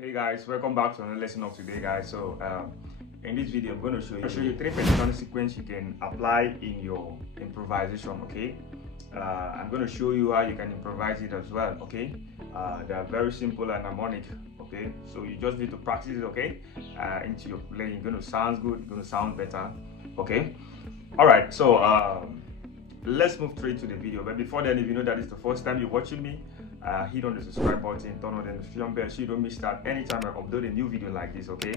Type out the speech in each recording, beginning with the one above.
Hey guys, welcome back to another lesson of today, guys. In this video I'm going to show you three pentatonic sequence you can apply in your improvisation. Okay, I'm going to show you how you can improvise it as well. Okay, they are very simple and harmonic. Okay, so you just need to practice it. Okay, into your playing, you're going to sound good, you're going to sound better. Okay, all right. Let's move straight to the video. But before then, if you know that it's the first time you're watching me, hit on the subscribe button, turn on the notification bell so you don't miss that anytime I upload a new video like this. Okay,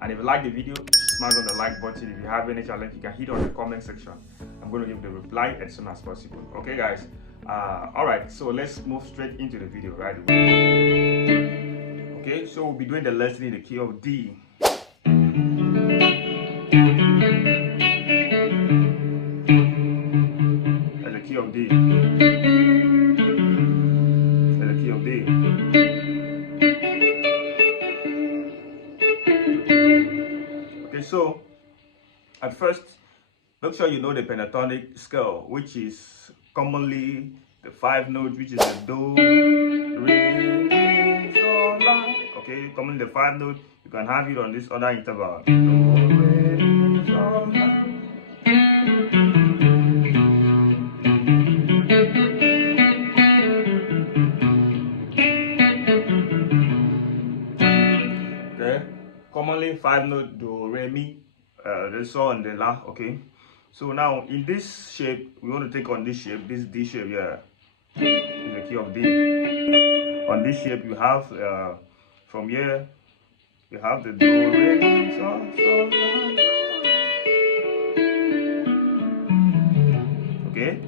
and if you like the video, smash on the like button. If you have any challenge, you can hit on the comment section. I'm going to give the reply as soon as possible. Okay guys, all right, so let's move straight into the video right away. Okay, so we'll be doing the lesson in the key of D. As a key of D. As a key of D. Okay, so at first, make sure you know the pentatonic scale, which is commonly the 5 notes, which is the Do, Re, Mi, Sol, La. Okay, commonly the 5 notes. You can have it on this other interval. Do, Re, Mi, Sol, La. Okay, commonly 5 notes: Do, Re, Mi, the Sol and the La. Okay, so now in this shape, we want to take on this shape, this D shape here. Is the key of D. On this shape, you have from here, you have the Do, Re, Mi, Sol, Sol, La. Okay,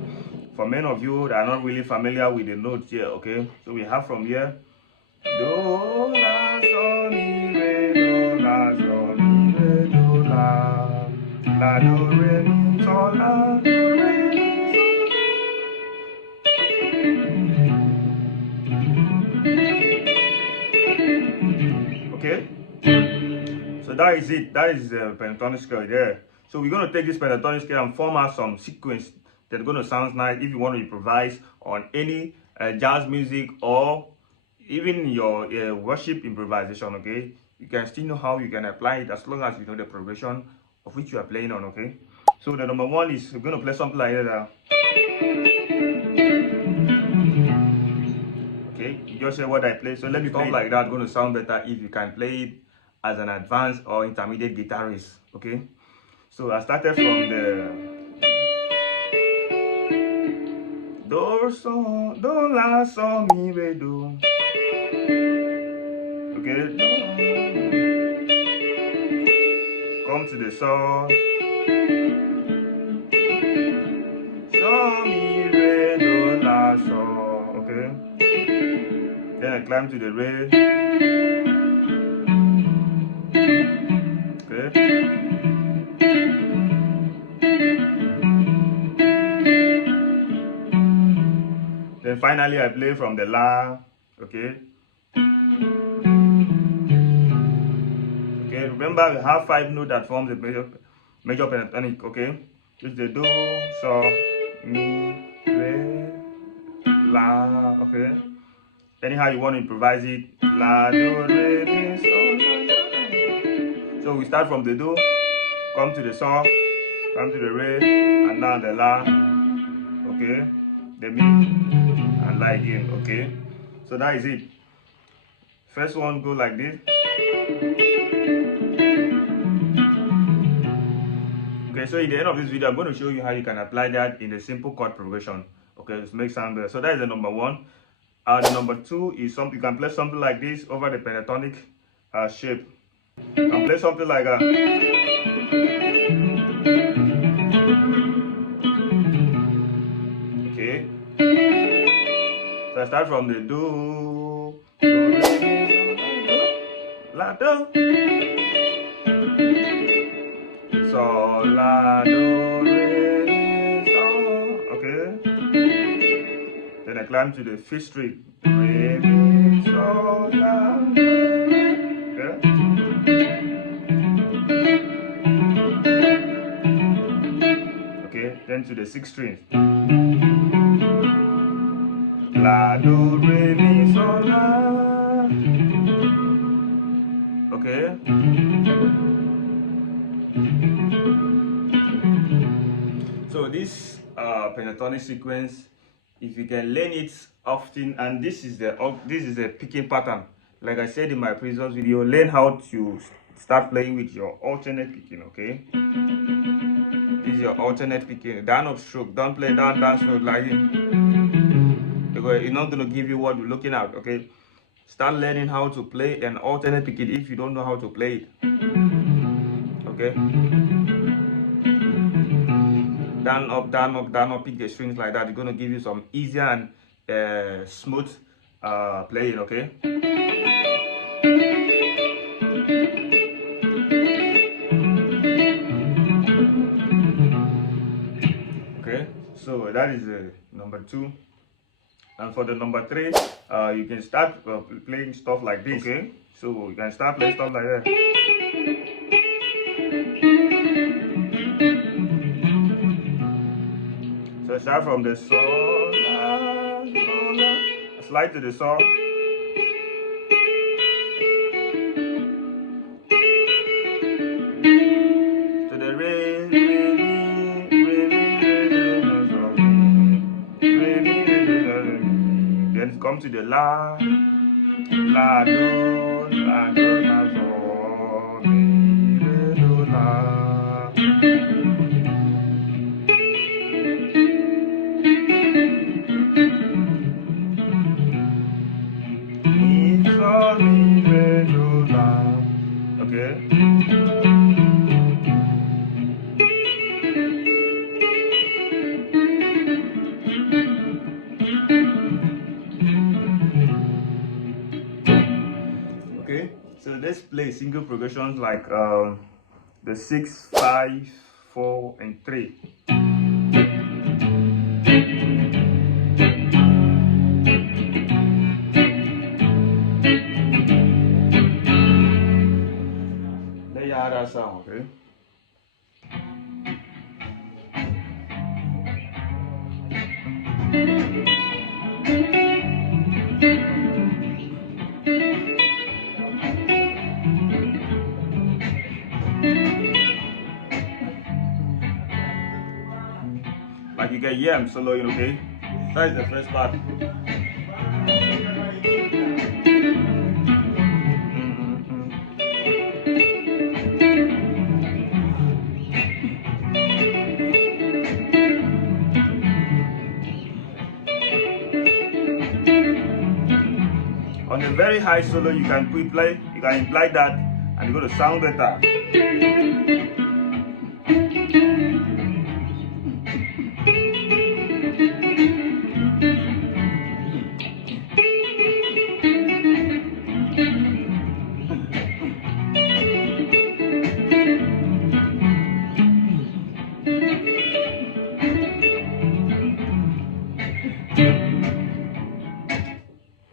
for many of you that are not really familiar with the notes here, okay, so we have from here Do, La, Sol, Mi, Re, Do, La, Sol, Mi, Re, Do, La, La, Do, Re, Mi, Sol, La, Do, Re, Mi, Sol. Okay, so that is it. That is the pentatonic scale there. So we're going to take this pentatonic scale and form out some sequence that's going to sound nice if you want to improvise on any jazz music or even your worship improvisation. Okay, you can still know how you can apply it as long as you know the progression of which you are playing on. Okay, so the number one is we're going to play something like that. Okay, you just say what I play. So let me play it like that. Going to sound better if you can play it as an advanced or intermediate guitarist. Okay, so I started from the Do, Sol, Do, La, Sol, Mi, Re, Do. Okay, Do. Come to the Sol, Sol, Mi, Re, Do, La, Sol. Okay, then I climb to the Re. Okay, then finally I play from the La. Okay, okay, remember we have 5 notes that form the major pentatonic. Okay, it's the Do, Sol, Mi, Re, La. Okay, anyhow you want to improvise it. La, Do, Re, Mi, Sol, La. So we start from the Do, come to the Sol, come to the Re, and now the La. Okay, the Mi, and La again. Okay, so that is it. First one go like this. Okay, so in the end of this video, I'm going to show you how you can apply that in the simple chord progression. Okay, to make sound better. So that is the number one. The number two is something you can play something like this over the pentatonic shape. You can play something like that. Okay. So I start from the Do, Do, Re, Mi, La, Do, Sol, La, Do, Re, Mi, Sol. Okay. Then I climb to the 5th string. Re, Mi, Sol, La, Do, Re. Okay. Okay, then to the 6th string. La, Do, Re, Mi, Sol, La. Okay. So this pentatonic sequence, if you can learn it often, and this is the picking pattern. Like I said in my previous video, learn how to start playing with your alternate picking. Okay, this is your alternate picking, down up stroke. Don't play down stroke like it, because it's not gonna give you what you're looking at. Okay, start learning how to play an alternate picking if you don't know how to play it. Okay, down up, down up, down up, pick the strings like that. It's gonna give you some easier and smooth playing. Okay. Okay, so that is number 2. And for the number 3, you can start playing stuff like this. Okay, so you can start playing stuff like that. So start from the sol, la, sol, la, slide to the sol, to the re, mi, re, mi, sol, re, mi, re, mi. Then come to the la, do, la, sol, mi, re, do, la. Mi, sol, mi, re, do, la. Okay. Okay, so let's play single progressions like the 6, 5, 4, and 3. Let you hear that sound, okay? Like you can hear I'm soloing, okay? That is the first part. On a very high solo, you can imply that, and it's going to sound better.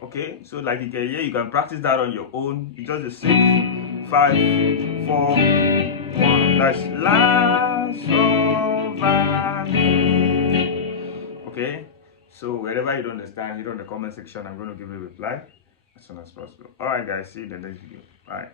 Okay, so like you can hear, you can practice that on your own. It's just the 6, 5, 4, 1. That's la, sol, fa, mi. Okay, so wherever you don't understand, hit on the comment section. I'm going to give you a reply as soon as possible. Alright guys, see you in the next video. Bye.